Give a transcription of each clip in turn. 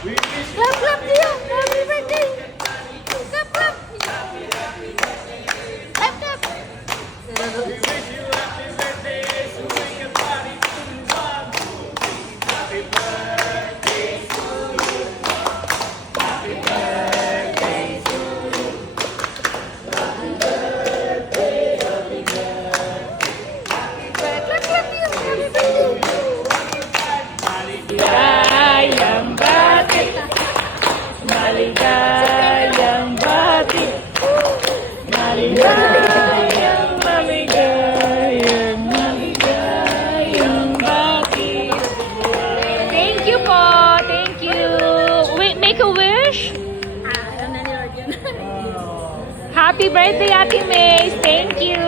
Clap, clap, Dio! Happy birthday! Clap, clap! Clap, clap! Clap, clap, Dio! Happy birthday! Maligayang bati, maligayang bati, maligayang, maligayang, maligayang bati. Thank you po, thank you. Wait, make a wish. Happy birthday, Ate Mace. Thank you.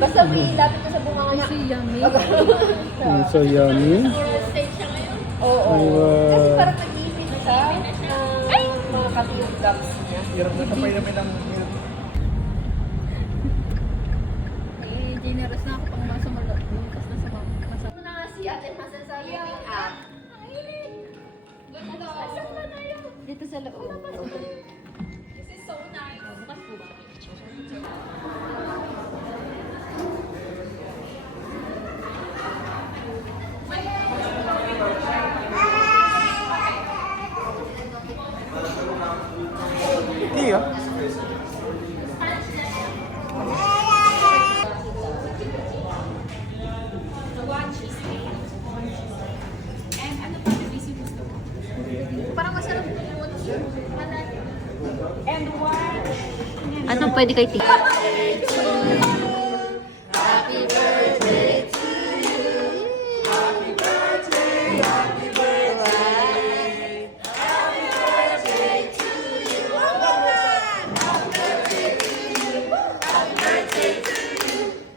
Basta lapit ko sa bunga niya. Si Yummy. So yummy. Oo. Ay, Kasi wow. parang nag-iibig siya ng mga kapiyong gums niya. Hirap na tapay namin ang... Generous na ako pang masa malakas na sa masa. Ito na nga si Ate Hasan sa living app. Dito sa loob. This is so nice. Bukas po ba? Iyo. Parang masarap po. Anong pwede kay Tita? Happy birthday to you. Happy birthday, happy birthday. Happy birthday to you. Happy birthday to you. Happy birthday to you. Happy birthday.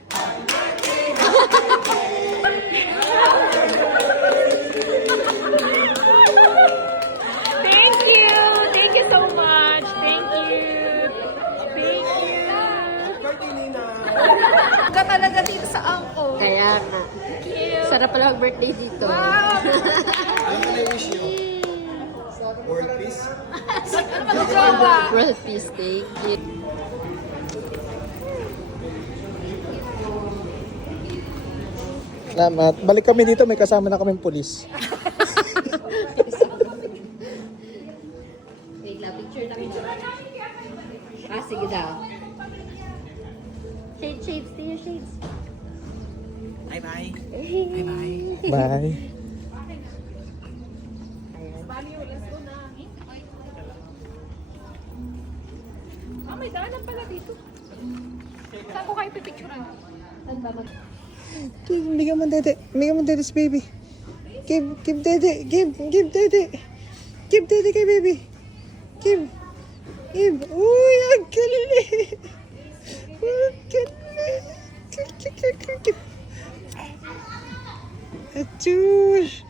Thank you. Thank you so much. Thank you. Thank you. Ka talaga dito sa angko. Kaya nga. Sarap pala mag-birthday dito. Wow! World peace. World peace, thank you. Salamat. Balik kami dito, may kasama na kaming pulis. Wait lang, picture lang. Ah, sige daw. Shades, shades, to your shades. Bye-bye. Bye. May daanan pala dito. Saan ko kayo pipicturean? Saan ba mag... Bigyan mo dede. Bigyan mo dede si baby. Give dede. Give dede. Give dede kay baby. Give. Uy, ang galing. Ang galing. Chush.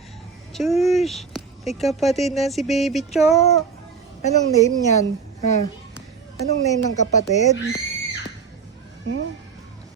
Chush. May kapatid na si baby Cho. Anong name niyan? Ha? Anong name ng kapatid? Hmm?